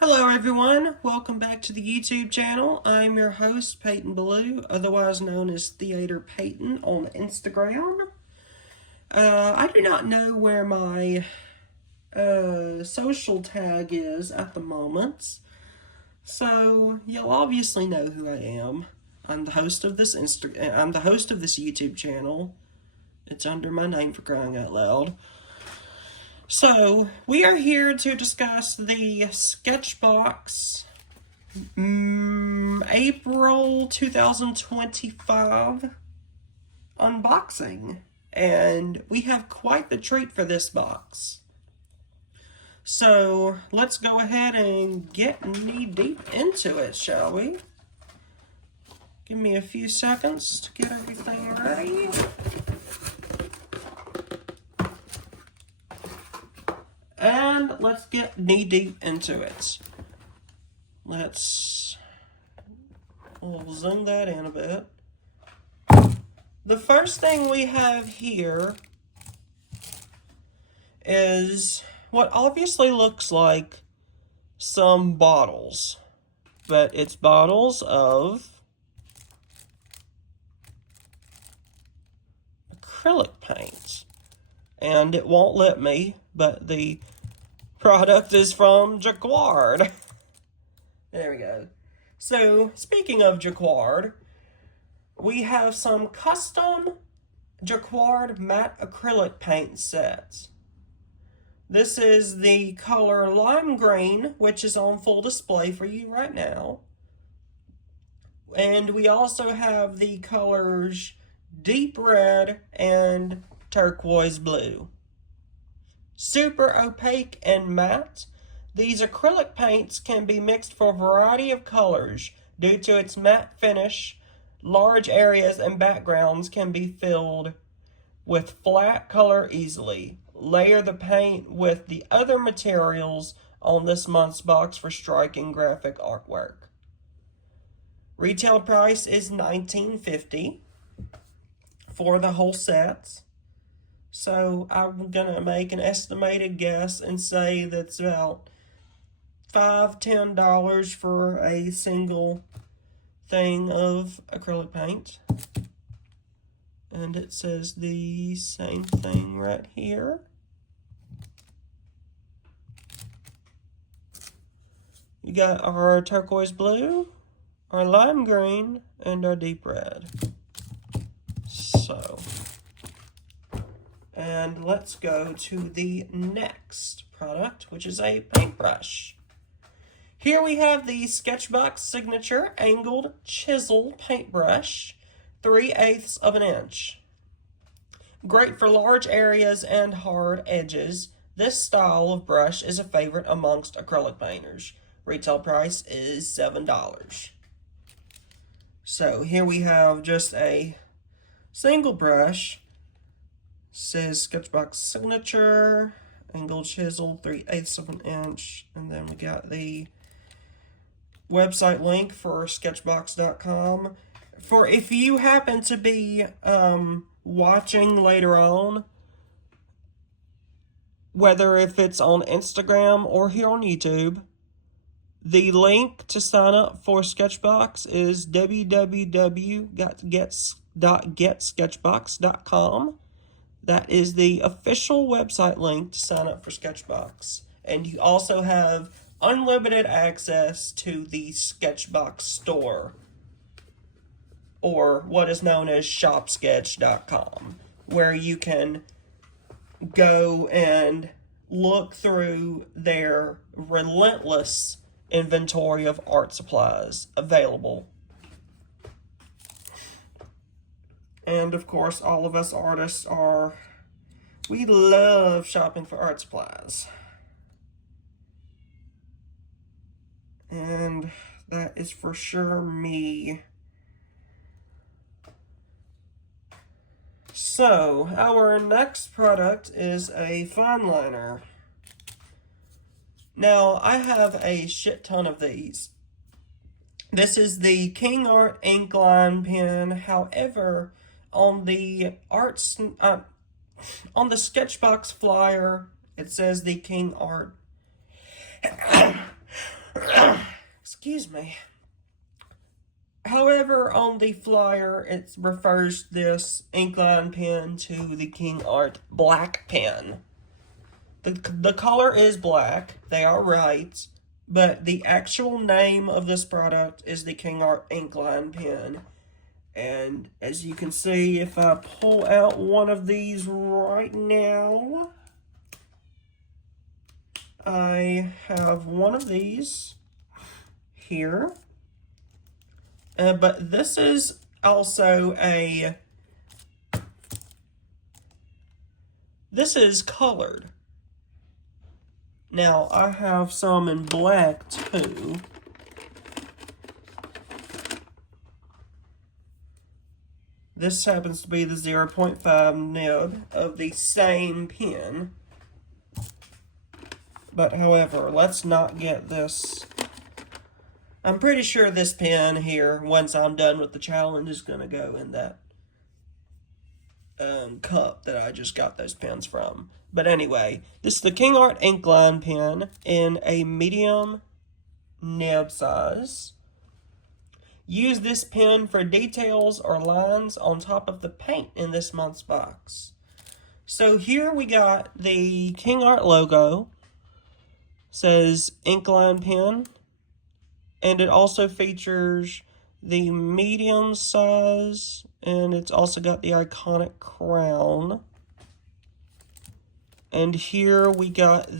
Hello everyone, welcome back to the YouTube channel. I'm your host, Peyton Ballou, otherwise known as Theater Peyton on Instagram. I do not know where my social tag is at the moment, so you'll obviously know who I am. I'm the host of this YouTube channel. It's under my name, for crying out loud. So, we are here to discuss the SketchBox April 2025 unboxing. And we have quite the treat for this box. So, let's go ahead and get knee deep into it, shall we? Give me a few seconds to get everything ready. And let's get knee deep into it. We'll zoom that in a bit. The first thing we have here is what obviously looks like some bottles, but it's bottles of acrylic paint. And it won't let me, but the product is from Jacquard. There we go. So, speaking of Jacquard, we have some custom Jacquard matte acrylic paint sets. This is the color lime green, which is on full display for you right now. And we also have the colors deep red and turquoise blue. Super opaque and matte, these acrylic paints can be mixed for a variety of colors. Due to its matte finish, large areas and backgrounds can be filled with flat color easily. Layer the paint with the other materials on this month's box for striking graphic artwork. Retail price is $19.50 for the whole set. So I'm going to make an estimated guess and say that's about $5–10 for a single thing of acrylic paint. And it says the same thing right here. You got our turquoise blue, our lime green, and our deep red. So, and let's go to the next product, which is a paintbrush. Here we have the SketchBox Signature Angled Chisel Paintbrush, 3/8 of an inch. Great for large areas and hard edges. This style of brush is a favorite amongst acrylic painters. Retail price is $7. So here we have just a single brush. Says SketchBox Signature, Angled Chisel, 3/8 of an inch. And then we got the website link for SketchBox.com. For if you happen to be watching later on, whether if it's on Instagram or here on YouTube, the link to sign up for SketchBox is www.getsketchbox.com. That is the official website link to sign up for SketchBox. And you also have unlimited access to the SketchBox store, or what is known as shopsketch.com, where you can go and look through their relentless inventory of art supplies available. And of course, all of us artists we love shopping for art supplies. And that is for sure me. So, our next product is a fine liner. Now, I have a shit ton of these. This is the KingArt ink line pen. However, on the SketchBox flyer, it says the KingArt excuse me. However, on the flyer, it refers this inkline pen to the KingArt black pen. The color is black, they are right, but the actual name of this product is the KingArt inkline pen. And as you can see, if I pull out one of these right now, I have one of these here. But this is also this is colored. Now, I have some in black too. This happens to be the 0.5 nib of the same pen. But however, let's not get this. I'm pretty sure this pen here, once I'm done with the challenge, is going to go in that cup that I just got those pens from. But anyway, this is the KingArt Inkline pen in a medium nib size. Use this pen for details or lines on top of the paint in this month's box. So here we got the KingArt logo. Says Inkline pen. And it also features the medium size, and it's also got the iconic crown. And here we got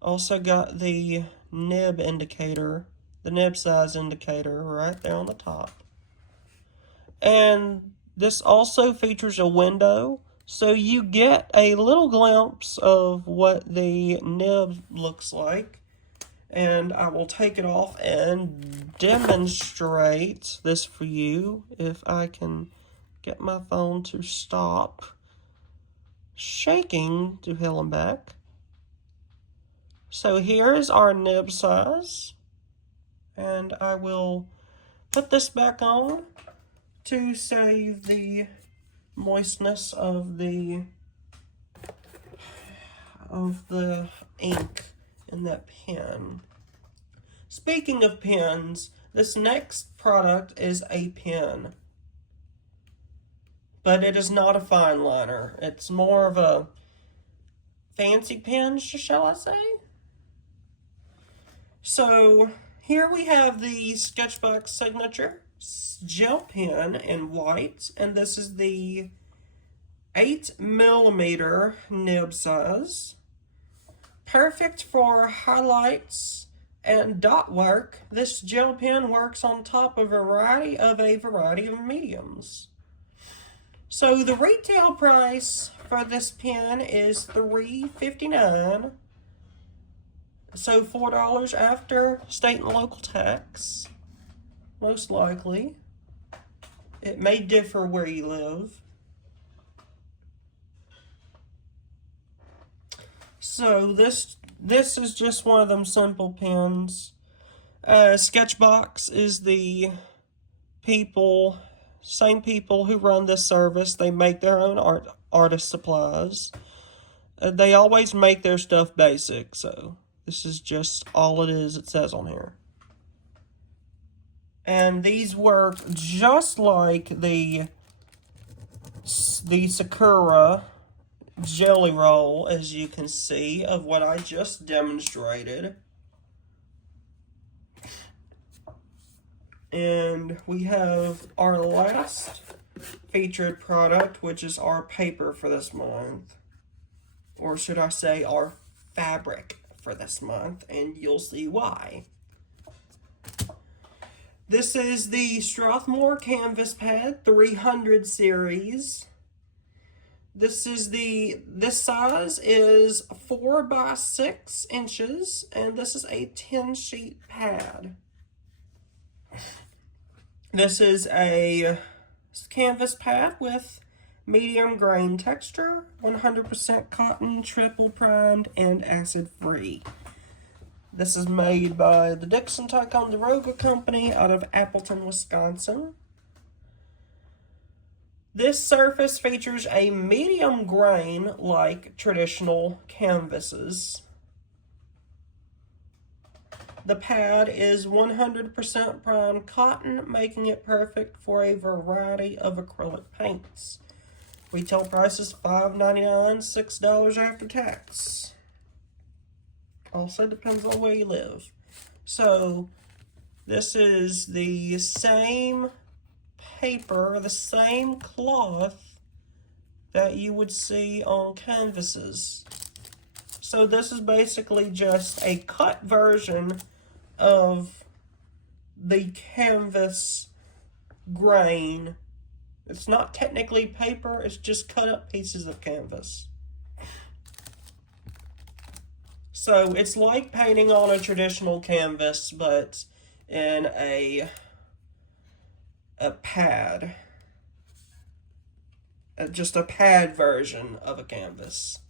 also got the nib indicator, the nib size indicator right there on the top. And this also features a window, so you get a little glimpse of what the nib looks like. And I will take it off and demonstrate this for you if I can get my phone to stop shaking to hell and back. So here is our nib size. And I will put this back on to save the moistness of the ink in that pen. Speaking of pens, this next product is a pen. But it is not a fine liner. It's more of a fancy pen, shall I say? So, here we have the SketchBox Signature gel pen in white, and this is the 8mm nib size. Perfect for highlights and dot work, this gel pen works on top of a variety of mediums. So the retail price for this pen is $3.59. So $4 after state and local tax, most likely. It may differ where you live. So this is just one of them simple pens. SketchBox is the same people who run this service. They make their own artist supplies. They always make their stuff basic, so this is just all it is, it says on here. And these work just like the Sakura jelly roll, as you can see, of what I just demonstrated. And we have our last featured product, which is our paper for this month. Or should I say our fabric for this month, and you'll see why. This is the Strathmore Canvas Pad 300 series. This size is 4 by 6 inches, and this is a 10-sheet pad. This is a canvas pad with medium grain texture, 100% cotton, triple primed, and acid free. This is made by the Dixon Ticonderoga Company out of Appleton, Wisconsin. This surface features a medium grain like traditional canvases. The pad is 100% prime cotton, making it perfect for a variety of acrylic paints. Retail price is $5.99, $6 after tax. Also depends on where you live. So, this is the same paper, the same cloth that you would see on canvases. So this is basically just a cut version of the canvas grain. It's not technically paper, it's just cut up pieces of canvas. So it's like painting on a traditional canvas, but in a pad. Just a pad version of a canvas,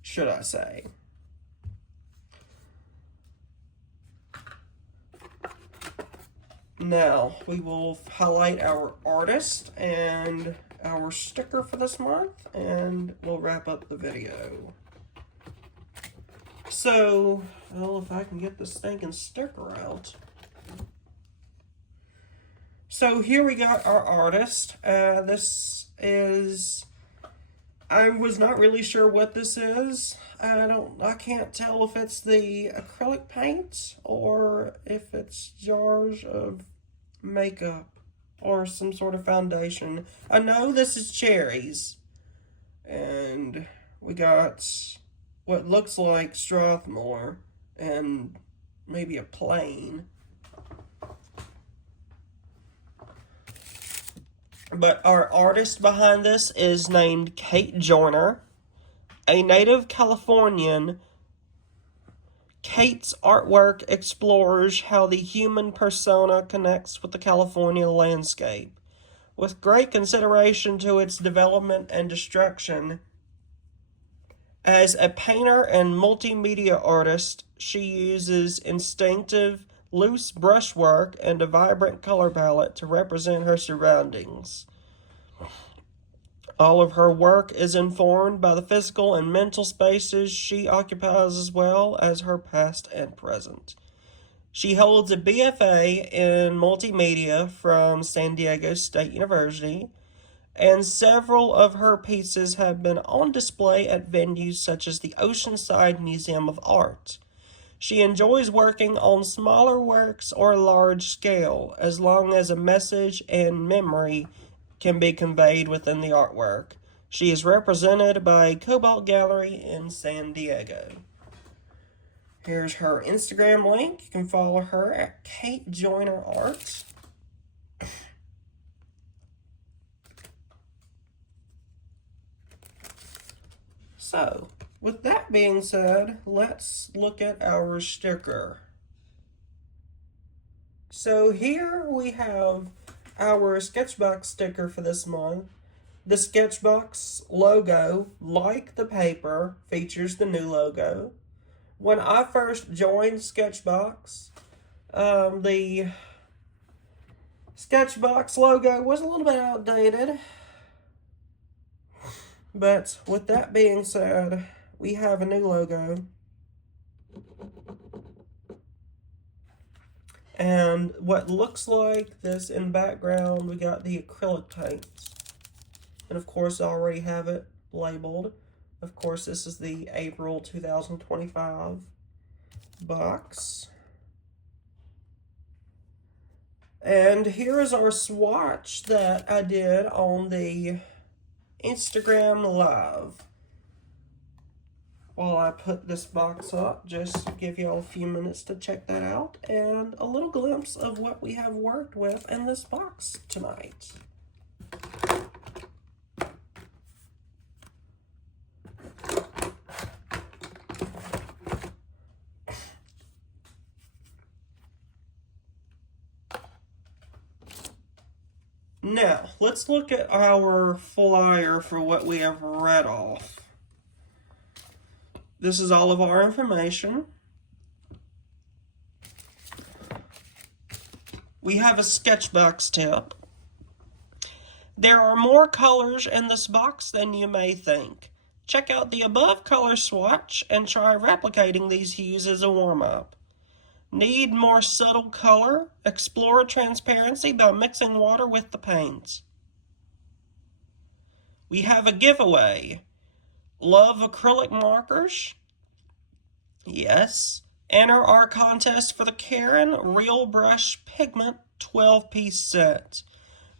should I say. Now, we will highlight our artist and our sticker for this month, and we'll wrap up the video. So, well, if I can get this stinking sticker out. So here we got our artist. This is, I was not really sure what this is. I can't tell if it's the acrylic paint or if it's jars of makeup or some sort of foundation. I know this is cherries, and we got what looks like Strathmore and maybe a plane. But our artist behind this is named Kate Joyner, a native Californian. Kate's artwork explores how the human persona connects with the California landscape, with great consideration to its development and destruction. As a painter and multimedia artist, she uses instinctive, loose brushwork and a vibrant color palette to represent her surroundings. All of her work is informed by the physical and mental spaces she occupies, as well as her past and present. She holds a BFA in multimedia from San Diego State University, and several of her pieces have been on display at venues such as the Oceanside Museum of Art. She enjoys working on smaller works or large scale, as long as a message and memory can be conveyed within the artwork. She is represented by Cobalt Gallery in San Diego. Here's her Instagram link. You can follow her at Kate Joyner Art. So, with that being said, let's look at our sticker. So here we have our SketchBox sticker for this month. The SketchBox logo, like the paper, features the new logo. When I first joined SketchBox, the SketchBox logo was a little bit outdated. But with that being said, we have a new logo. And what looks like this in background, we got the acrylic paints. And of course, I already have it labeled. Of course, this is the April 2025 box. And here is our swatch that I did on the Instagram Live. While I put this box up, just give y'all a few minutes to check that out, and a little glimpse of what we have worked with in this box tonight. Now, let's look at our flyer for what we have read off. This is all of our information. We have a SketchBox tip. There are more colors in this box than you may think. Check out the above color swatch and try replicating these hues as a warm-up. Need more subtle color? Explore transparency by mixing water with the paints. We have a giveaway. Love acrylic markers? Yes. Enter our contest for the Karen Real Brush Pigment 12-piece set.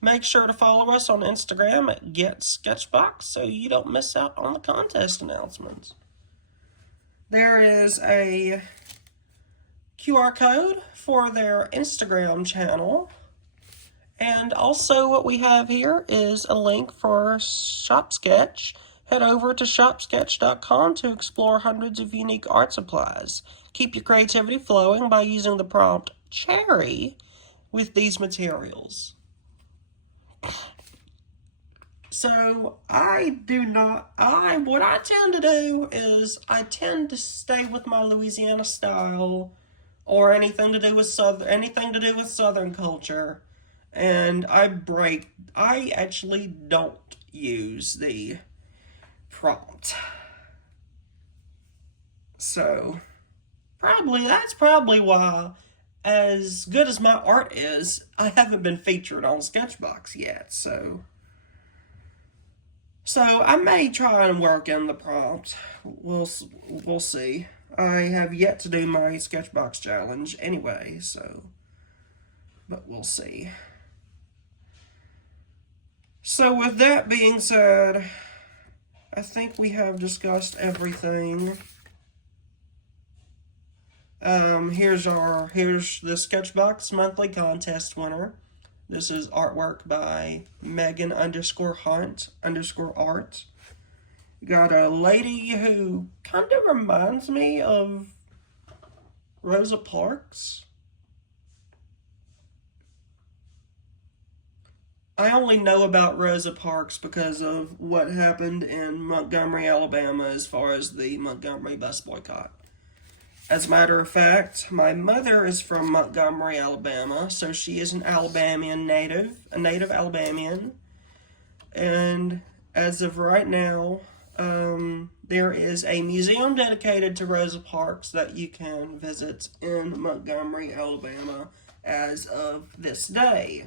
Make sure to follow us on Instagram at GetSketchBox so you don't miss out on the contest announcements. There is a QR code for their Instagram channel. And also what we have here is a link for ShopSketch. Head over to shopsketch.com to explore hundreds of unique art supplies. Keep your creativity flowing by using the prompt cherry with these materials. So what I tend to do is I tend to stay with my Louisiana style or anything to do with Southern culture. And I actually don't use the prompt. So that's probably why, as good as my art is, I haven't been featured on SketchBox yet. So I may try and work in the prompt. We'll see. I have yet to do my SketchBox challenge anyway, but we'll see. So with that being said, I think we have discussed everything. Here's the SketchBox monthly contest winner. This is artwork by Megan_Hunt_art. Got a lady who kind of reminds me of Rosa Parks. I only know about Rosa Parks because of what happened in Montgomery, Alabama as far as the Montgomery bus boycott. As a matter of fact, my mother is from Montgomery, Alabama, so she is an Alabamian native, a native Alabamian. And as of right now, there is a museum dedicated to Rosa Parks that you can visit in Montgomery, Alabama as of this day.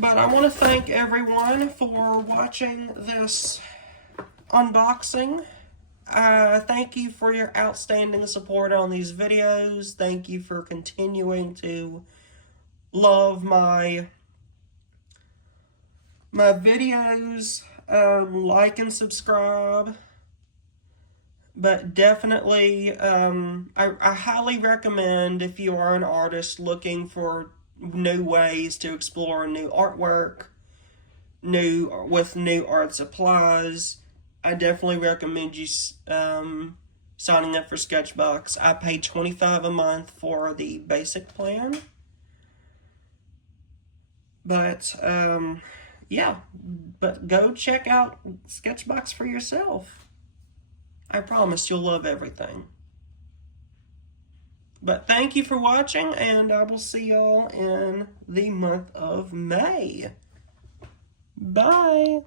But I want to thank everyone for watching this unboxing. Thank you for your outstanding support on these videos. Thank you for continuing to love my videos. Like and subscribe. But definitely, I highly recommend, if you are an artist looking for new ways to explore new artwork, with new art supplies, I definitely recommend you signing up for SketchBox. I pay $25 a month for the basic plan. But yeah, but go check out SketchBox for yourself. I promise you'll love everything. But thank you for watching, and I will see y'all in the month of May. Bye.